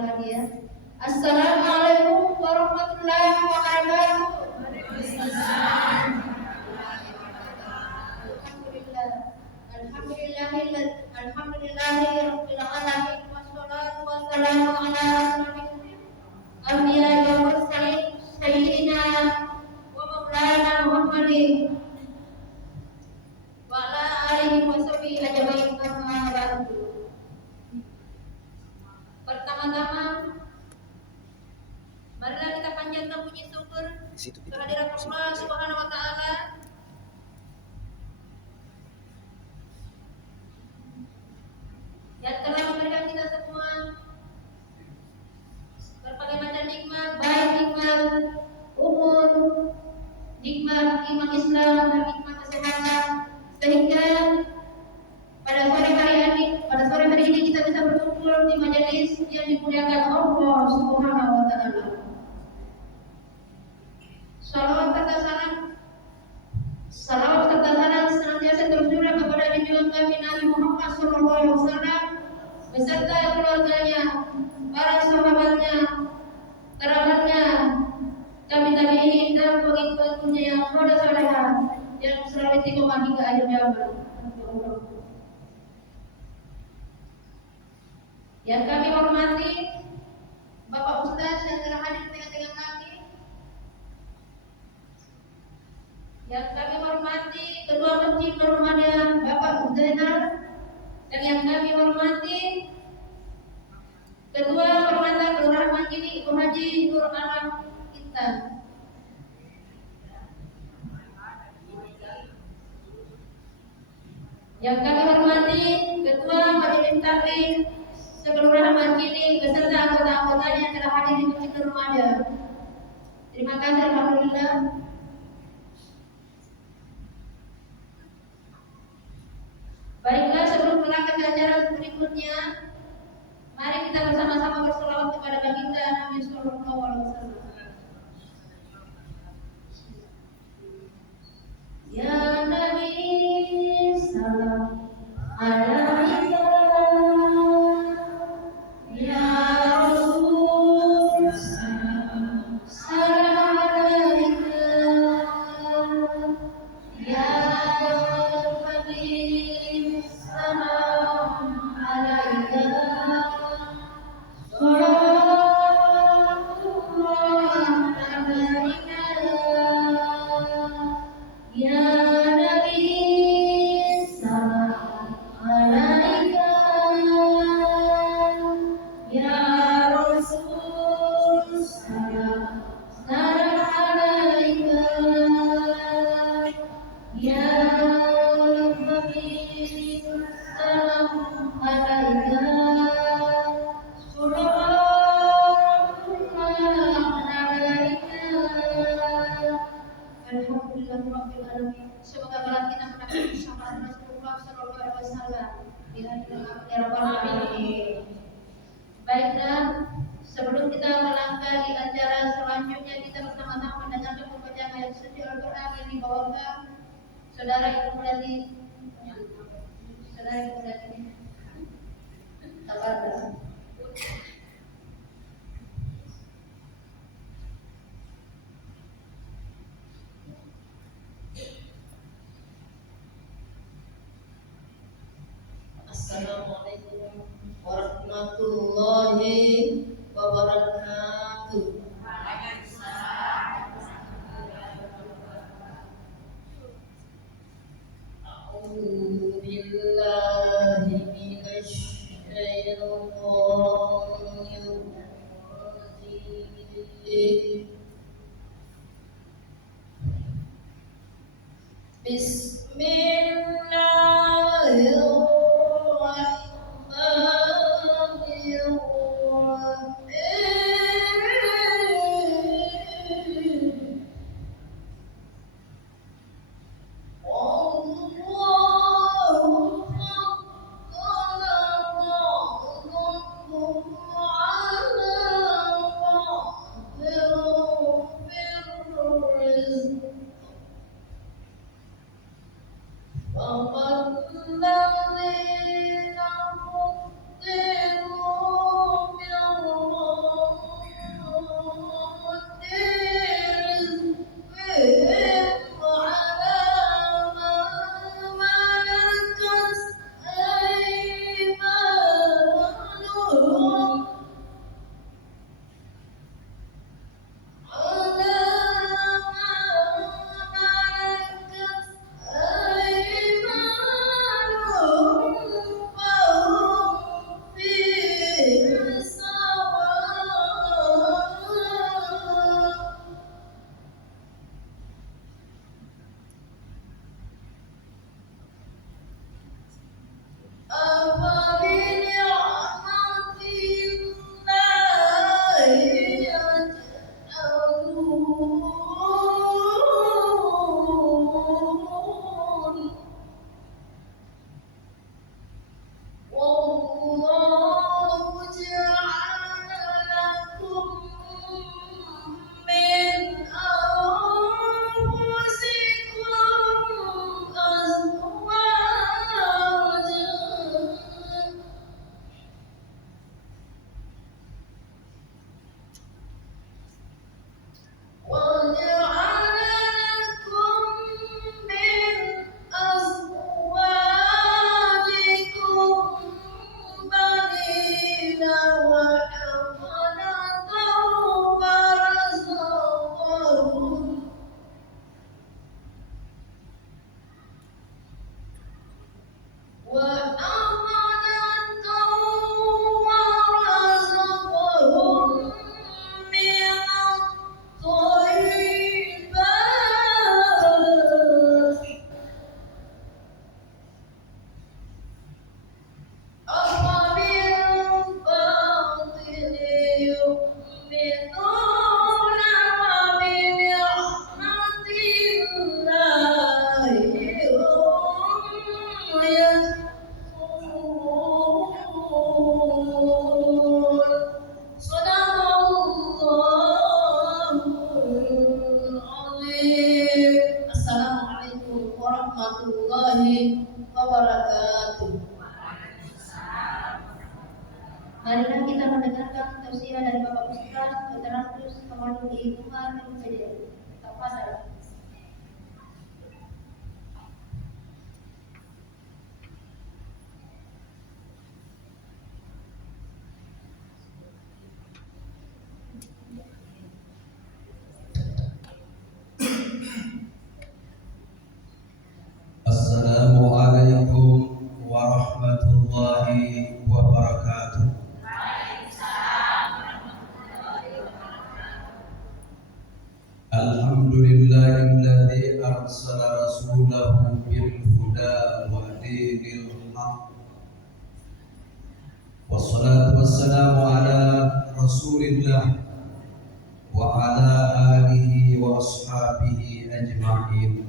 bahagia. Assalamualaikum warahmatullahi wabarakatuh. Alhamdulillahirabbil alamin wassalatu wassalamu ala asyrofil anbiya'i wal mursalin sayyidina wa maulana Muhammadin wa ala alihi wa sahbihi ajmain amma ba'du. Pertama-tama marilah kita panjatkan puji syukur kehadirat Allah Subhanahu wa taala yang telah memberikan kita semua berbagai macam nikmat, baik nikmat umur, nikmat iman Islam, dan nikmat kesehatan, sehingga pada sore hari ini kita bisa berkumpul di majelis yang dimuliakan Allah Subhanahu wa taala. Salawat serta salam senantiasa tercurah kepada junjungan kami Nabi Muhammad SAW beserta keluarganya, para sahabatnya, kerabatnya, tabi'in dan pengikutnya yang saleh-salehah yang selalu istiqomah hingga akhir zaman. Yang kami hormati Bapak Ustaz yang telah hadir di tengah-tengah kami, yang kami hormati Ketua Masjid Ramadan Bapak Zainal, dan yang kami hormati Ketua Permata Kelurahan Manjini Ibu Haji Nur Alam Intan, yang kami hormati Ketua Majelis Taklim Kelurahan Manjini beserta anggota-anggotanya yang telah hadir di Masjid Ramadan. Terima kasih, alhamdulillah. Baiklah, sebelum melangkah ke acara berikutnya, mari kita bersama-sama berselawat kepada baginda Nabi Sallallahu Alaihi Wasallam. Ya Nabi, salam alaika. Ya Rasul, salam alaika. Ya Habib, salam alaika. Ya Nabi, salam alaika. Ya Rasul, salam alaika. Ya Habib, salam alaika. Semoga barat kita mendapat syafaat Rasulullah Sallallahu Alaihi Wasallam. Baiklah, sebelum kita melangkah di acara selanjutnya, kita bersama-sama mendengarkan pembacaan ayat suci Al-Quran yang dibawakan saudara Ibu Muladi. Tafadhal. Assalamualaikum warahmatullahi wabarakatuh. A'udzu billahi minasy syaithanir rajim. warahmatullahi wabarakatuh. Marilah kita mendengarkan tafsiran dari Bapak Ustaz Dr. Rastus Kamaludin Umar MPD. Tafadhal. Assalamualaikum warahmatullahi wabarakatuh. Alhamdulillahilladzi arsala rasulahu bil huda wa dinil haq. Wassalatu wassalamu ala Rasulillah wa ala alihi wa ashabihi ajma'in.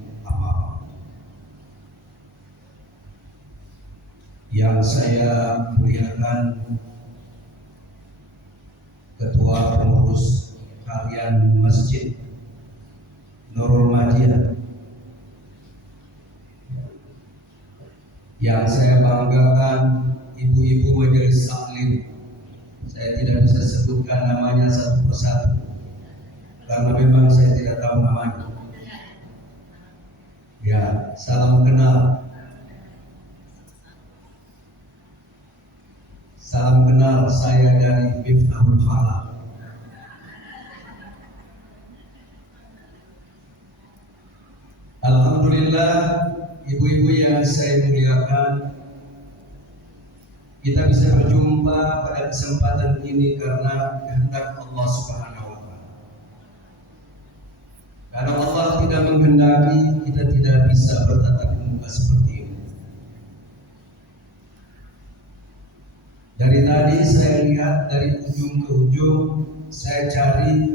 Yang saya muliakan Ketua Pengurus Harian Masjid Nurul Madiyah, yang saya banggakan ibu-ibu majelis taklim. Saya tidak bisa sebutkan namanya satu persatu karena memang saya tidak tahu namanya. Ya, salam kenal. Salam kenal, saya dari Miftahul Falaq. Alhamdulillah, ibu-ibu yang saya muliakan, kita bisa berjumpa pada kesempatan ini karena kehendak Allah Subhanahu wa Ta'ala. Karena Allah tidak menghendaki, kita tidak bisa bertatap muka seperti ini. Dari tadi saya lihat dari ujung ke ujung, saya cari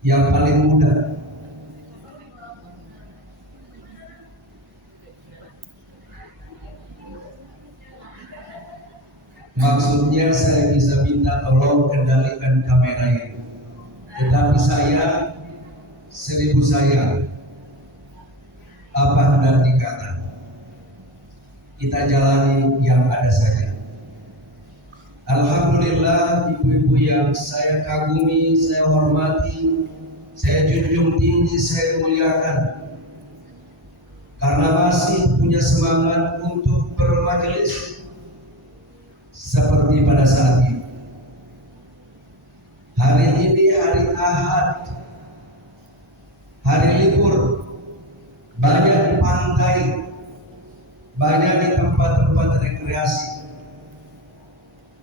yang paling muda. Maksudnya saya bisa minta tolong kendalikan kamera ini. Tetapi saya, 1000 saya, apa hendak dikata? Kita jalani yang ada saja. Alhamdulillah, ibu-ibu yang saya kagumi, saya hormati, saya junjung tinggi, saya muliakan, karena masih punya semangat untuk bermajelis seperti pada saat ini. Hari ini hari Ahad, hari libur, banyak di pantai, banyak di tempat-tempat rekreasi,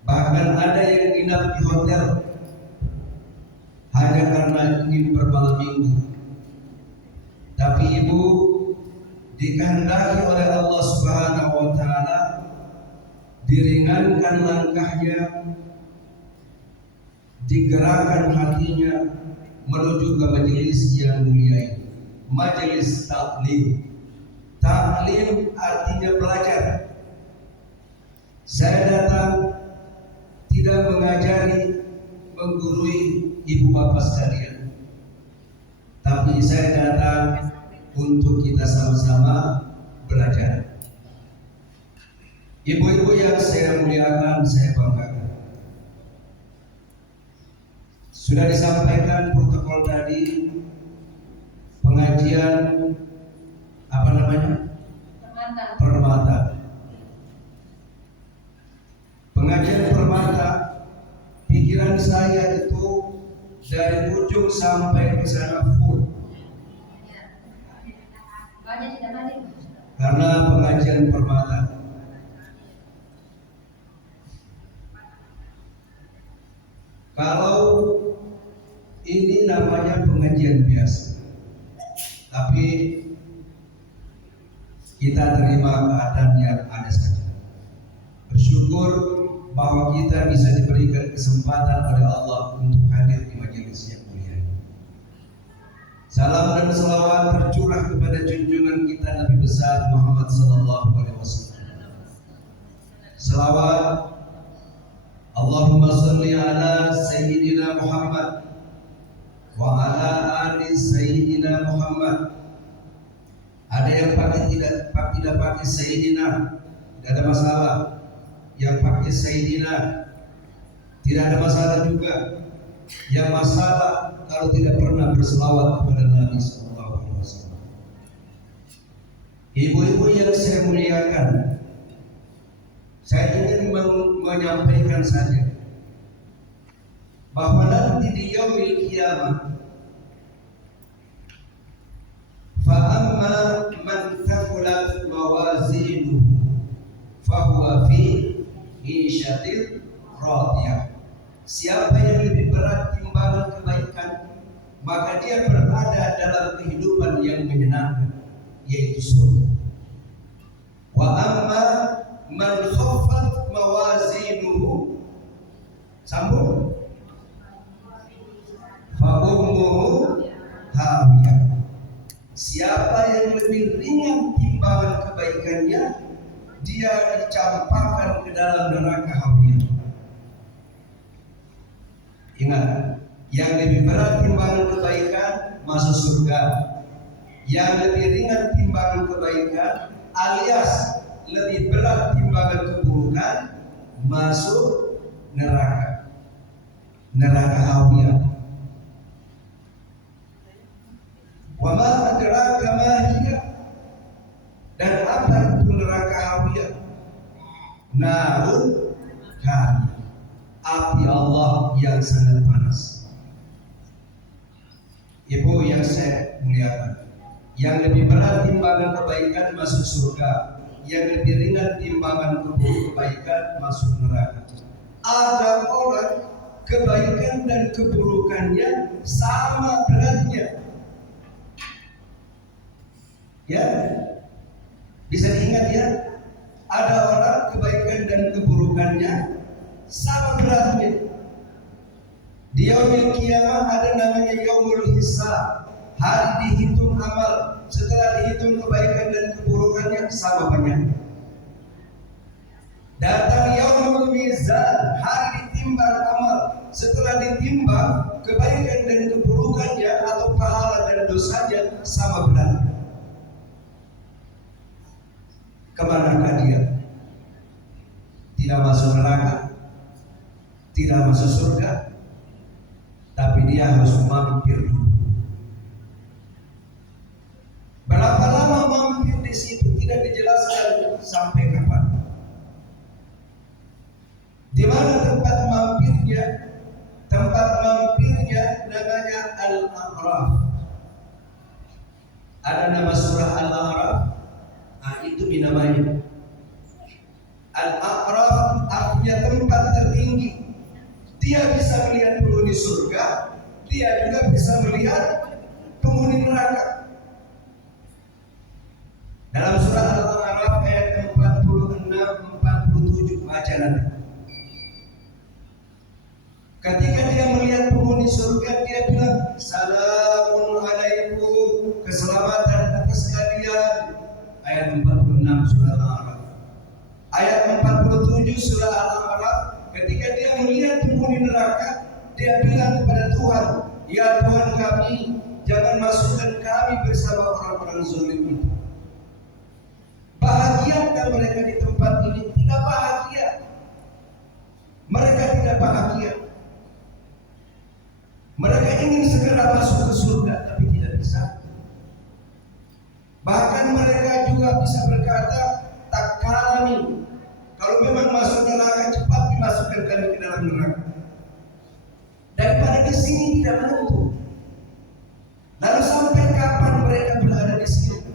bahkan ada yang nginap di hotel hanya karena ingin bermalam minggu. Tapi ibu dikehendaki oleh Allah Subhanahu wa Ta'ala, diringankan langkahnya, digerakkan hatinya menuju ke majelis yang mulia ini, majelis taklim. Taklim artinya belajar. Saya datang tidak mengajari, menggurui ibu bapak sekalian, tapi saya datang untuk kita sama-sama belajar. Ibu-ibu yang saya muliakan, saya banggakan, sudah disampaikan protokol tadi, pengajian apa namanya? Permata. Pengajian permata, pikiran saya itu dari ujung sampai ke sana full. Karena pengajian permata. Kalau ini namanya pengajian biasa, tapi kita terima keadaan yang ada saja. Bersyukur bahwa kita bisa diberikan kesempatan oleh Allah untuk hadir di majelis yang mulia ini. Salam dan salawat tercurah kepada junjungan kita Nabi besar Muhammad sallallahu alaihi wasallam. Salawat Allahumma salli ala Sayyidina Muhammad wa ala ali Sayyidina Muhammad yang tidak pakai Sayyidina, tidak ada masalah. Yang pakai Sayyidina tidak ada masalah juga. Yang masalah kalau tidak pernah berselawat kepada Nabi Sallallahu Alaihi Wasallam. Ibu-ibu yang saya muliakan, saya ingin menyampaikan saja bahwa nanti di yaumil qiyamah, fa amma man thaqulat mawazinuhu fa huwa fi 'ishatin radiyah. Siapa yang lebih berat timbangan kebaikan, maka dia berada dalam kehidupan yang menyenangkan, yaitu surga. Wa amma man khaffat mawazinuhu, sambung, fa ummuhu hawiyah. Siapa yang lebih ringan timbangan kebaikannya, dia dicampakkan ke dalam neraka hawiyah. Ingat, yang lebih berat timbangan kebaikan masuk surga. Yang lebih ringan timbangan kebaikan alias lebih berat timbangan keburukan masuk neraka. Neraka hawiyah. Wa ma adraka ma hiya, dan apa itu neraka hawiyah? Narun hamiyah, api Allah yang sangat panas. Ibu yang saya muliakan, yang lebih berat timbangan kebaikan masuk surga, yang lebih ringan timbangan kebaikan masuk neraka. Ada orang kebaikan dan keburukannya sama beratnya. Ya, bisa diingat ya. Ada orang kebaikan dan keburukannya sama beratnya. Di yaumil qiyamah ada namanya yaumul hisab, hari dihitung amal. Setelah dihitung kebaikan dan keburukannya sama banyak. Datang yaumul mizan, hari ditimbang amal. Setelah ditimbang kebaikan dan keburukannya atau pahala dan dosanya sama beratnya. Kemanakah dia? Tidak masuk neraka, tidak masuk surga, tapi dia harus mampir dulu. Berapa lama mampir di situ tidak dijelaskan sampai kapan. Di mana tempat mampirnya? Tempat mampirnya namanya Al-A'raf. Ada nama surah Al-A'raf. Nah, itu dinamanya Al-A'raf, artinya tempat tertinggi. Dia bisa melihat penghuni surga, dia juga bisa melihat penghuni neraka. Dalam surah Al-A'raf ayat 46-47 baca nanti. Ketika dia melihat penghuni surga, dia bilang, "Salamun alaikum," keselamatan atas kalian. Ayat 46 surah Al-A'raf. Ayat 47 surah Al-A'raf, ketika dia melihat penghuni neraka, dia bilang kepada Tuhan, "Ya Tuhan kami, jangan masukkan kami bersama orang-orang zalim itu." Bahagiakah mereka di tempat ini? Tidak bahagia. Mereka tidak bahagia. Mereka ingin segera masuk ke surga, tapi tidak bisa. Bahkan mereka juga bisa berkata, "Tak kami, kalau memang masuk neraka, cepat dimasukkan kami ke dalam neraka. Daripada di sini tidak menentu." Lalu sampai kapan mereka berada di sini?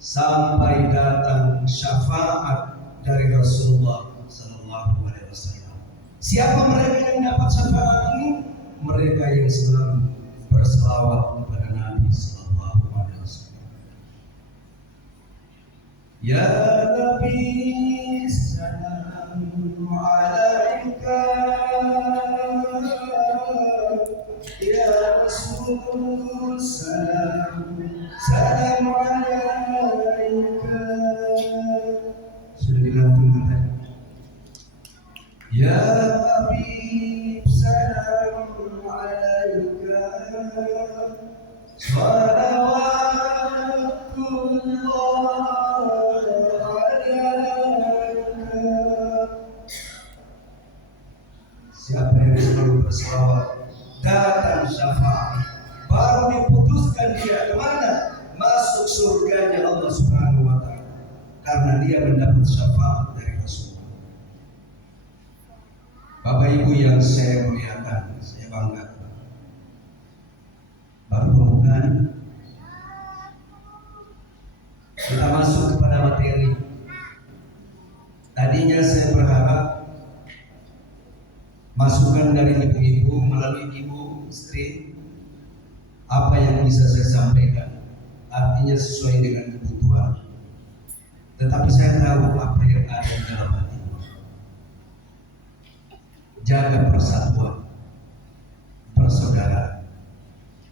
Sampai datang syafaat dari Rasulullah Sallallahu Alaihi Wasallam. Siapa mereka yang dapat syafaat ini? Mereka yang selalu berselawat kepada Nabi Sallallahu Alaihi Wasallam. Ya Nabi, salam alaika, ya Rasul, salam alaika. Sudah dilantunkan tadi. Ya Habib, salam alaika, salawatullah karena dia mendapat syafaat dari Rasulullah. Bapak Ibu yang saya muliakan, saya banggakan. Baru pembukaan, kita masuk kepada materi. Tadinya saya berharap masukan dari ibu-ibu melalui ibu istri apa yang bisa saya sampaikan, artinya sesuai dengan kebutuhan. Tetapi saya tahu apa yang ada di dalam hati. Jaga persatuan, persaudaraan.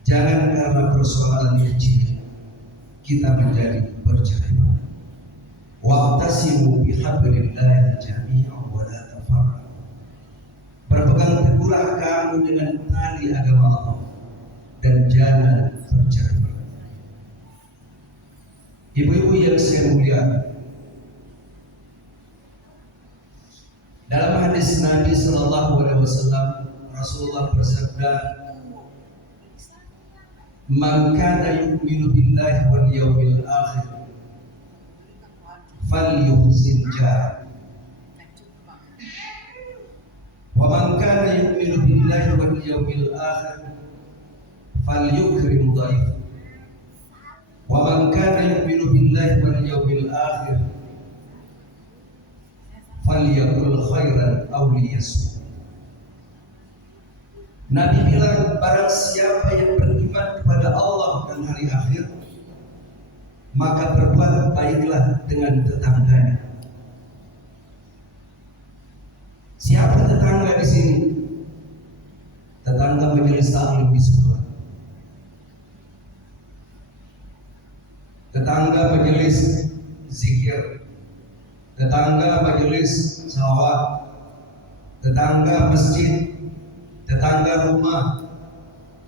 Jangan karena persoalan kecil kita menjadi bercerai-berai. Wa'tasimu bihablillahi jami'an wa la tafarraqu. Berpegang teguhlah kamu dengan tali agama Allah dan jangan bercerai-berai. Ibu-ibu yang saya muliakan, dalam hadis Nabi Sallallahu Alaihi Wasallam, Rasulullah bersabda, "Man kana yu'minu billahi wal yawmil akhir, falyuhsin jarah. Wa man kana yu'minu billahi wal yawmil akhir, falyukrim dhaif. Wa man kana yu'minu billahi wal yawmil akhir, falyakul khairan aw liyasmut." Nabi bilang, barang siapa yang beriman kepada Allah dan hari akhir, maka berbuat baiklah dengan tetangganya. Siapa tetangga di sini? Tetangga majelis taklim di sebelah, tetangga majelis zikir, tetangga majelis salawat, tetangga masjid, tetangga rumah,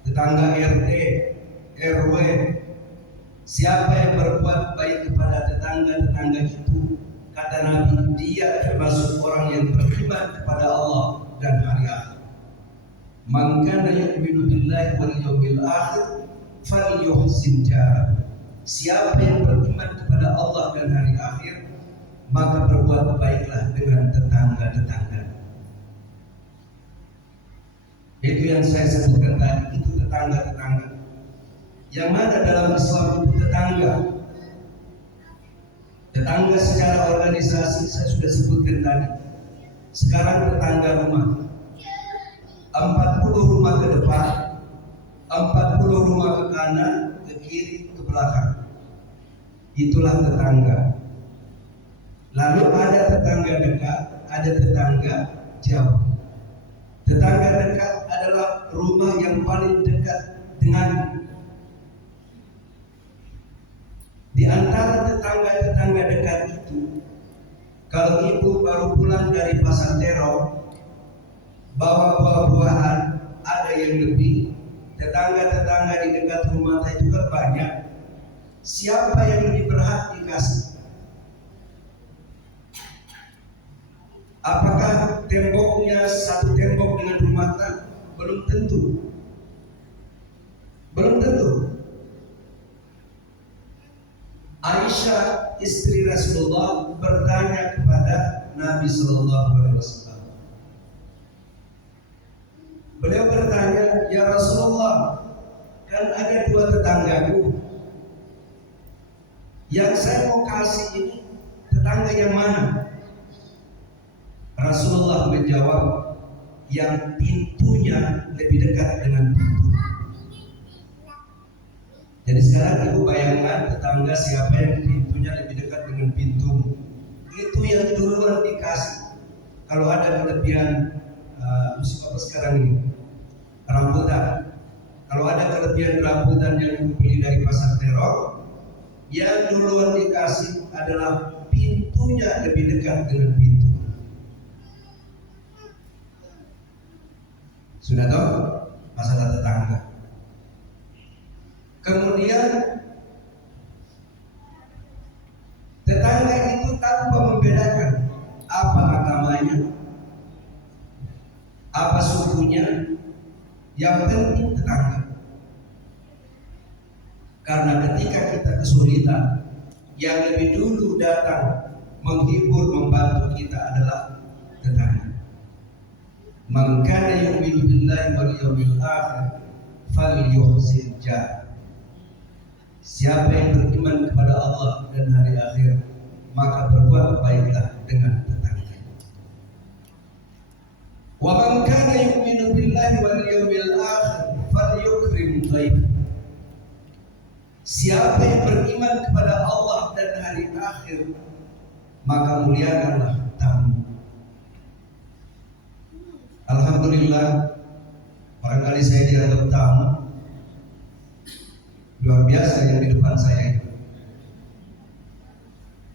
tetangga RT, RW. Siapa yang berbuat baik kepada tetangga-tetangga itu, kata Nabi, dia termasuk orang yang beriman kepada Allah dan hari akhir. Man kana yu'minu billahi wal yawmil akhir, falyuhsin jarah. Siapa yang beriman kepada Allah dan hari akhir, maka berbuat baiklah dengan tetangga-tetangga. Itu yang saya sebutkan tadi, itu tetangga-tetangga. Yang mana dalam Islam itu tetangga. Tetangga secara organisasi saya sudah sebutkan tadi. Sekarang tetangga rumah. 40 rumah ke depan, 40 rumah ke kanan, ke kiri, ke belakang. Itulah tetangga. Lalu ada tetangga dekat, ada tetangga jauh. Tetangga dekat adalah rumah yang paling dekat dengan. Di antara tetangga-tetangga dekat itu, kalau ibu baru pulang dari pasar terong, bawa buah-buahan, ada yang lebih. Tetangga-tetangga di dekat rumah itu kan banyak. Siapa yang lebih berhak dikasih? Apakah temboknya satu tembok dengan rumah tangga? Belum tentu. Belum tentu. Aisyah istri Rasulullah bertanya kepada Nabi Sallallahu Alaihi Wasallam. Beliau bertanya, ya Rasulullah, kan ada dua tetanggaku. Yang saya mau kasih ini tetangga yang mana? Rasulullah menjawab, yang pintunya lebih dekat dengan pintu. Jadi sekarang ibu bayangkan tetangga siapa yang pintunya lebih dekat dengan pintu, itu yang duluan dikasih. Kalau ada kelebihan musim apa sekarang ini, rambutan. Kalau ada kelebihan rambutan yang ibu beli dari pasar terong, yang duluan dikasih adalah pintunya lebih dekat dengan pintu. Sudah tahu masalah tetangga. Kemudian tetangga itu tanpa membedakan apa agamanya, apa sukunya, yang penting tetangga. Karena ketika kita kesulitan, yang lebih dulu datang menghibur, membantu kita adalah tetangga. Man kana yu'minu billahi wal yawmil akhir falyuhsin jar. Siapa yang beriman kepada Allah dan hari akhir, maka berbuat baiklah dengan tetangga. Wa man kana yu'minu billahi wal yawmil akhir falyukrim dhaif. Siapa yang beriman kepada Allah dan hari akhir, maka muliakanlah tamu. Alhamdulillah, barangkali saya dianggap tamu luar biasa yang di depan saya itu.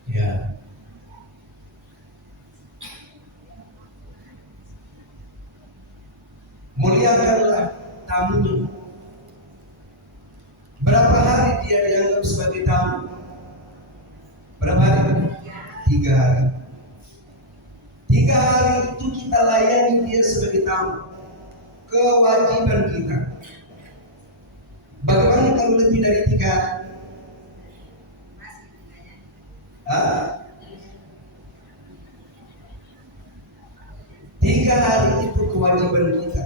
Ya. Muliakanlah tamunya. Berapa hari dia dianggap sebagai tamu? Berapa hari? 3 hari. 3 hari itu kita layani dia sebagai tamu. Kewajiban kita. Bagaimana kalau lebih dari 3 hari? Hah? 3 hari itu kewajiban kita.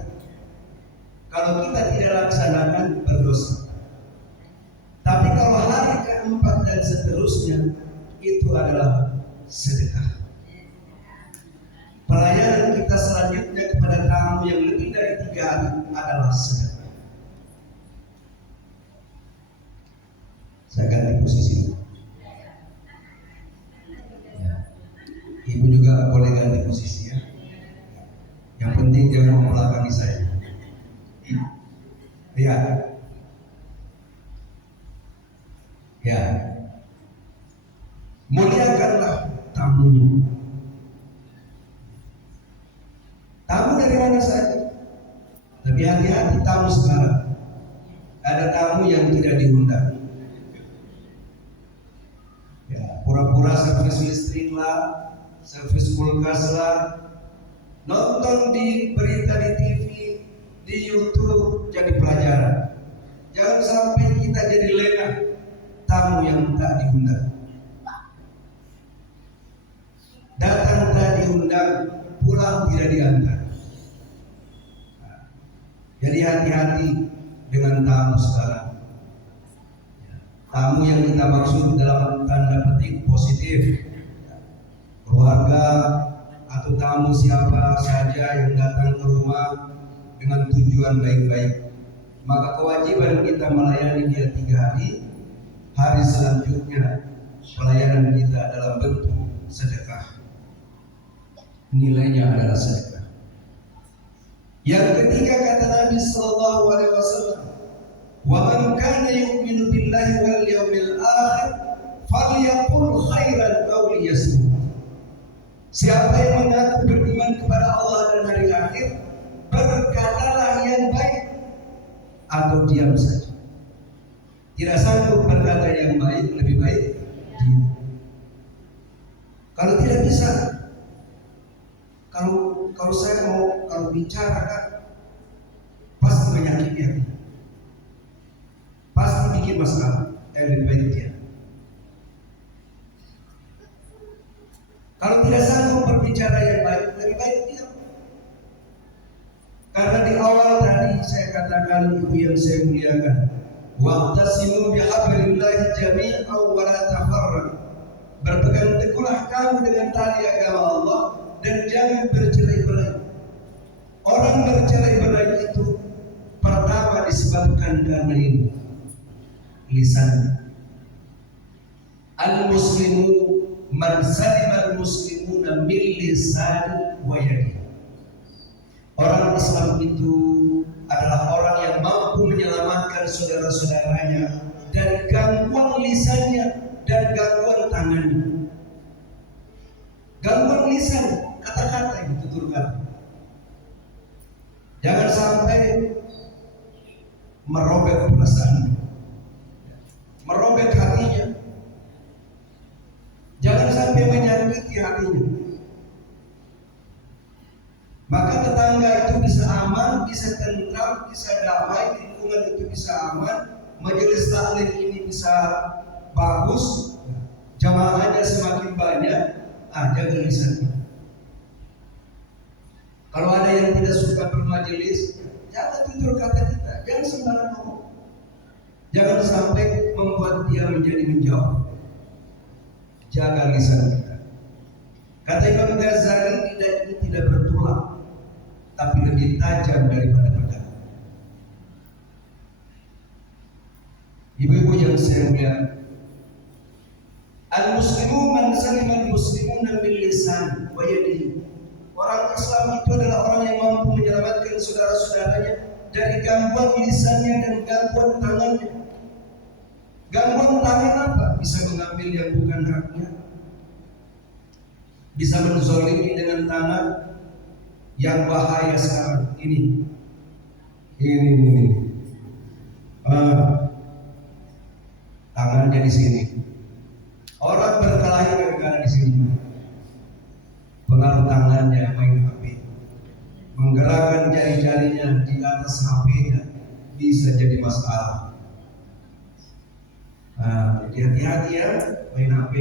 Kalau kita tidak laksanakan, berdosa. Tapi kalau hari ke-4 dan seterusnya, itu adalah sedekah. Pelayanan kita selanjutnya kepada tamu yang lebih dari 3 hari adalah sedekah. Saya ganti posisi. Ya. Ibu juga boleh ganti posisi ya. Yang penting jangan membelakangi saya. Ya. Ya. Muliakanlah tamunya. Tamu dari mana saja. Tapi hati-hati tamu sekarang. Ada tamu yang tidak diundang. Ya, pura-pura servis listrik lah, servis kulkas lah, nonton di berita di TV, di YouTube jadi pelajaran. Jangan sampai kita jadi lengah tamu yang tak diundang. Datang tak diundang, pulang tidak diantar. Jadi hati-hati dengan tamu sekarang. Tamu yang kita maksud dalam tanda petik positif, keluarga atau tamu siapa saja yang datang ke rumah dengan tujuan baik-baik, maka kewajiban kita melayani dia 3 hari. Hari selanjutnya pelayanan kita dalam bentuk sedekah. Nilainya adalah sedekah. Yang ketiga kata Nabi sallallahu alaihi wasallam, "Wa man kana yu'minu billahi wal yawmil akhir falyaqul khairan aw liyasmut." Siapa yang mengaku beriman kepada Allah dan hari akhir, berkatalah yang baik atau diam saja. Tidak sanggup berkata yang baik, lebih baik diam. Kalau tidak bisa, kalau saya kalau bicara kan pasti menyakiti hati, pasti bikin masalah. Lebih baik diam. Kalau tidak sanggup berbicara yang baik, lebih baik diam. Karena di awal tadi saya katakan, ibu yang saya muliakan, wa'tasimu bihablillahi jami'an wa la tafarraqu. Berpegang teguhlah kamu dengan tali agama Allah dan jangan bercerai-berai. Orang bercerai-berai itu pertama disebabkan karena ini, lisan. Al-muslimu man salima al-muslimuna min lisan wa yadi. Orang Islam itu adalah orang yang mampu menyelamatkan saudara-saudaranya dari gangguan lisannya dan gangguan tangannya. Gangguan lisan, kata-kata yang dituturkan. Jangan sampai merobek perasaan, merobek hatinya. Jangan sampai menyakiti hatinya. Maka tetangga itu bisa aman, bisa tentram, bisa damai, lingkungan itu bisa aman, majelis taklim ini bisa bagus. jaga lisan kita. Kalau ada yang tidak suka bermajelis, jangan tutur kata kita, jangan sembarang ngomong. Jangan sampai membuat dia menjadi menjauh. Jaga lisan kita. Kata Imam Ghazali, lidah ini tidak bertulang, tapi lebih tajam daripada pedang. Ibu-ibu yang saya muliakan, al-muslimu man salima al-muslimuna min lisan wa yadihi. Orang Islam itu adalah orang yang mampu menyelamatkan saudara-saudaranya dari gangguan lisannya dan gangguan tangannya. Gangguan tangan apa? Bisa mengambil yang bukan haknya, bisa menzolimi dengan tangan. Yang bahaya sekarang ini. Tangannya di sini. Orang berkelahi gara-gara di sini. Pengaruh tangannya main HP, menggerakkan jari-jarinya di atas HP-nya bisa jadi masalah. Jadi hati-hati ya main HP.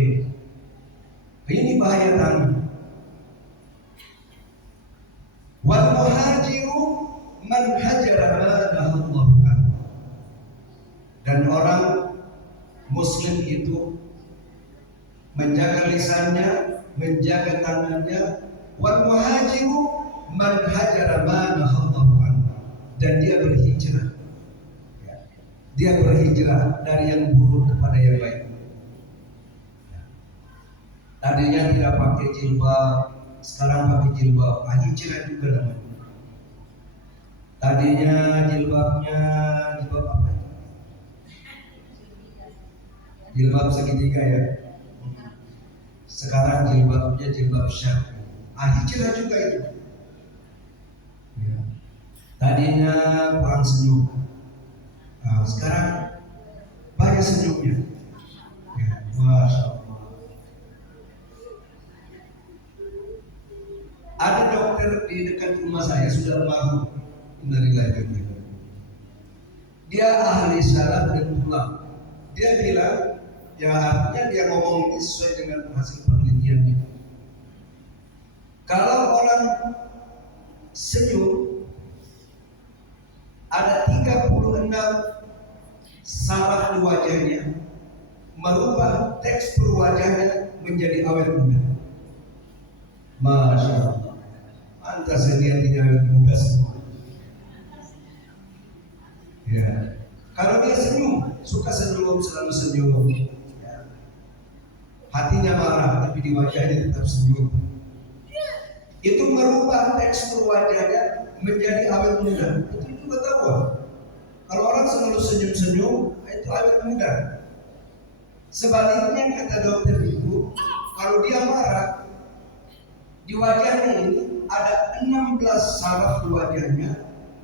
Ini bahaya tangan. Wal muhajiru man hajara ma nahallahu anhu. Dan orang Muslim itu menjaga lisannya, menjaga tangannya. Wal muhajiru man hajara ma nahallahu anhu. Dan dia berhijrah. Dia berhijrah dari yang buruk kepada yang baik. Tadinya tidak pakai jilbab, sekarang pakai jilbab. Hijrah juga namanya. Tadinya jilbabnya jilbab apa? Jilbab segitiga ya. Sekarang jilbabnya jilbab syar'i. Hijrah juga itu. Tadinya kurang senyum. Sekarang banyak senyumnya. Masya Allah. Ada dokter di dekat rumah saya sudah almarhum. Innalillahi. Dia ahli syaraf dan tulang. Dia bilang, ya artinya dia ngomong ini sesuai dengan hasil penelitiannya. Kalau orang senyum, ada 36 saraf di wajahnya, merubah tekstur wajahnya menjadi awet muda. Masya Allah. Pantas dia tidak awet muda semua. Ya. Kalau dia senyum, suka senyum, selalu senyum. Ya. Hatinya marah, tapi di wajahnya tetap senyum. Itu merubah tekstur wajahnya menjadi awet muda. Itu juga tahu. Kalau orang selalu senyum-senyum, itu awet muda. Sebaliknya kata dokter itu, kalau dia marah, di wajahnya ini ada 16 saraf di wajahnya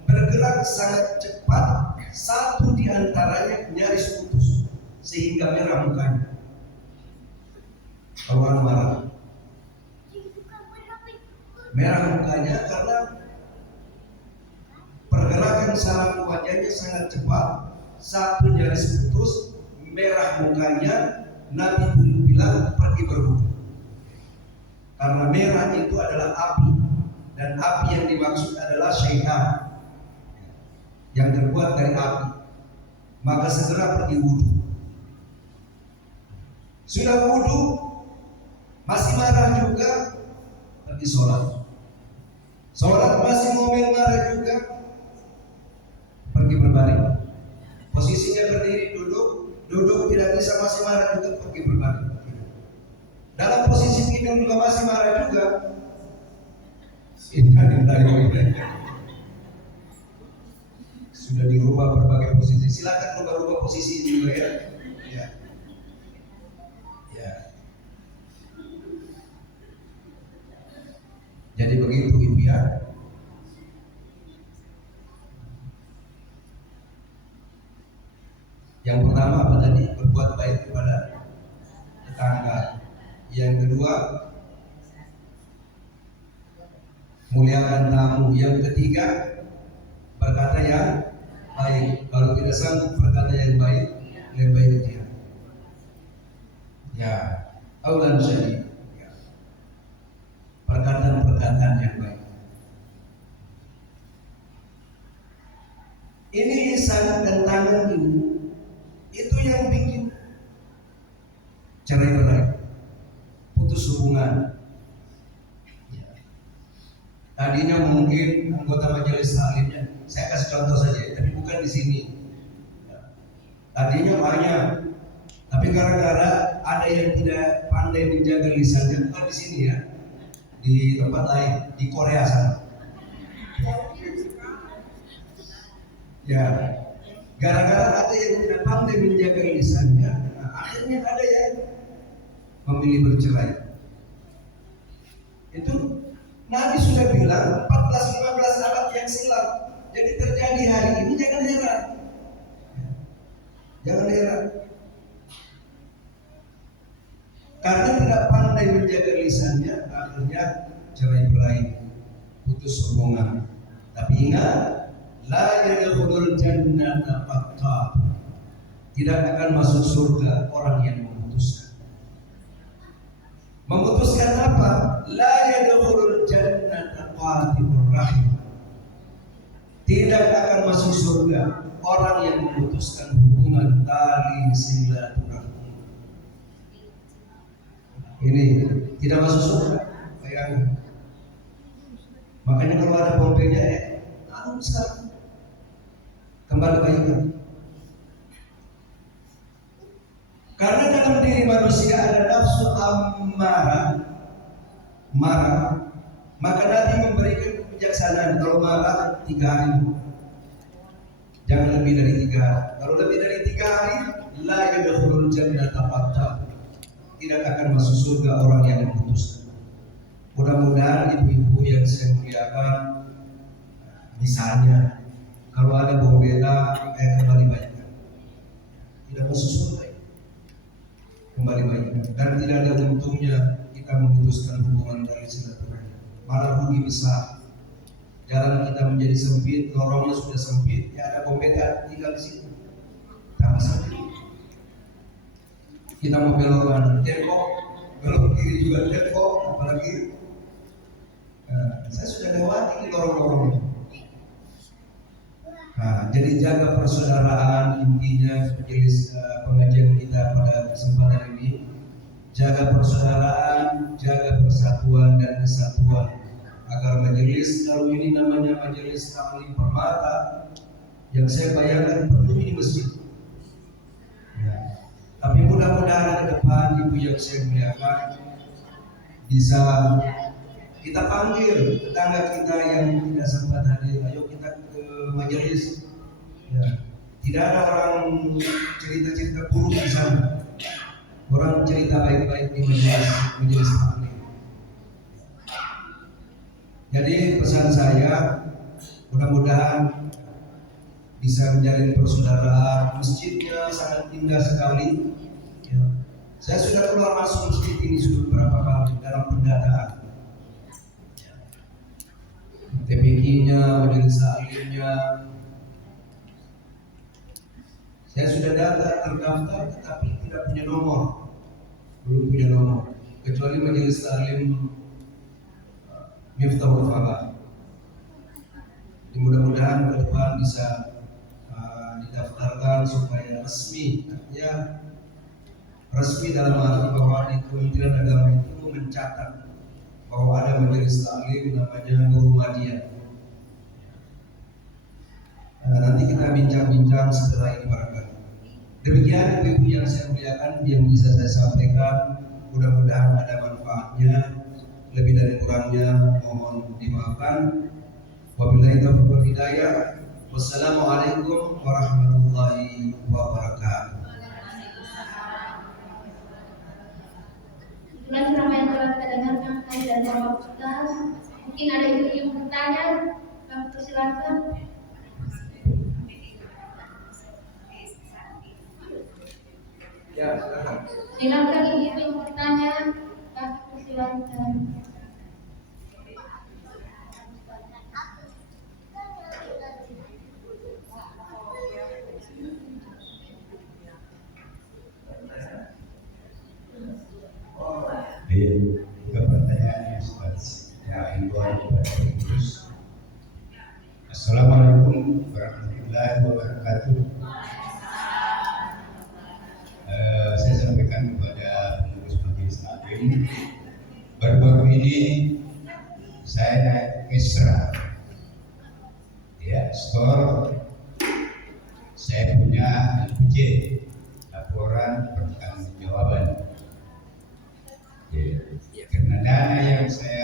bergerak sangat cepat. Satu di antaranya nyaris putus sehingga merah mukanya. Kalau orang marah, merah mukanya karena pergerakan saraf wajahnya sangat cepat. Satu nyaris putus, merah mukanya. Nabi bilang pergi berwudu. Karena merah itu adalah api, dan api yang dimaksud adalah syaitan yang terbuat dari api. Maka segera pergi wudu. Sudah wudu, masih marah juga, pergi sholat. Sholat masih ngomel marah juga, pergi berbaring. Posisinya berdiri, duduk tidak bisa, masih marah juga, pergi berbaring. Dalam posisi tidur juga masih marah juga. Sudah dirubah berbagai posisi. Silakan rubah posisi juga ya. Ya. Jadi begitu Ibu ya. Yang pertama apa tadi? Berbuat baik kepada tetangga. Yang kedua, muliakan tamu. Yang ketiga, berkata yang baik. Kalau tidak sanggup berkata yang baik, lebih baik dia. Ya, aulan syadid. Ya. cerai berai, putus hubungan. Tadinya mungkin anggota majelis taklimnya, saya kasih contoh saja, tapi bukan di sini. Tadinya banyak, tapi gara-gara ada yang tidak pandai menjaga lisannya, bukan di sini ya, di tempat lain, di Korea sana. Ya, gara-gara ada yang tidak pandai menjaga lisannya, akhirnya ada yang memilih bercerai. Itu Nabi sudah bilang 14-15 abad yang silam. Jadi terjadi hari ini, jangan heran. Jangan heran. Karena tidak pandai menjaga lisannya, akhirnya cerai berai, putus hubungan. Tapi ingat, la yadkhulul jannata qattab. Tidak akan masuk surga orang yang memutuskan. Memutuskan apa? La yadkhulul jannata qatibur rahim. Tidak akan masuk surga orang yang memutuskan hubungan tali silaturahmi. Ini tidak masuk surga. Bayangkan. Makanya kalau ada pompenya, sekarang kembali baikkan. Karena dalam diri manusia ada nafsu marah, maka Nabi memberikan kebijaksanaan. Kalau marah 3 hari, jangan lebih dari 3 hari. Kalau lebih dari 3 hari, la yadkhulul jannata qattab. Tidak akan masuk surga orang yang memutuskan. Mudah-mudahan ibu-ibu yang saya muliakan, misalnya kalau ada bau beda, kembali baikkan. Tidak masuk surga. Kembali baikkan. Dan tidak ada untungnya kita memutuskan hubungan dari silaturahmi. Malah rugi besar. Jalan kita menjadi sempit, lorongnya sudah sempit, ya ada kompeten tinggal di situ. Tambah sakit. Kita mau belok kanan, tengok, belok kiri juga tengok, apalagi saya sudah lewati di lorong-lorong itu. Nah, jadi jaga persaudaraan, intinya majelis pengajian kita pada kesempatan ini, jaga persaudaraan, jaga persatuan dan kesatuan, agar majelis, kalau ini namanya majelis taklim permata, yang saya bayangkan penuh ini masjid. Ya. Tapi mudah-mudahan ke depan ibu yang saya muliakan bisa kita panggil tetangga kita yang tidak sempat hadir, ayo kita ke majelis. Ya. Tidak ada orang cerita-cerita buruk di sana. Orang cerita baik-baik di majelis taklim. Jadi pesan saya, mudah-mudahan bisa menjalin persaudaraan. Masjidnya sangat indah sekali. Ya. Saya sudah keluar masuk masjid ini sudah beberapa kali dalam pendataan. TPQ-nya, majelis taklimnya. Saya sudah terdaftar tetapi tidak punya nomor. Belum punya nomor. Kecuali majelis taklim Miftahul Falah. Mudah-mudahan ke depan bisa didaftarkan supaya resmi. Artinya resmi dalam arti bahwa di Kementerian Agama itu mencatat bahwa ada majelis taklim namanya Nur Madiyah. Nanti kita bincang-bincang setelah ini barangkali. Demikian ibu yang saya muliakan yang bisa saya sampaikan. Mudah-mudahan ada manfaatnya. Lebih dari kurangnya mohon dimaafkan. Wabillahi taufiq wal hidayah. Wassalamualaikum warahmatullahi wabarakatuh. Itulah ceramah yang telah kita dengarkan dan Bapak Ustaz. Mungkin ada ibu yang bertanya, kami persilakan. Ya, silakan. Silakan ibu yang bertanya, kami persilakan. Bukan pertanyaan Ustaz. Ya, himbauan kepada pengurus. Assalamualaikum warahmatullahi wabarakatuh. Saya sampaikan kepada Baru-baru ini saya naik Isra, ya, store. Saya punya LPG, laporan pertanggungjawaban. Ya, karena dana yang saya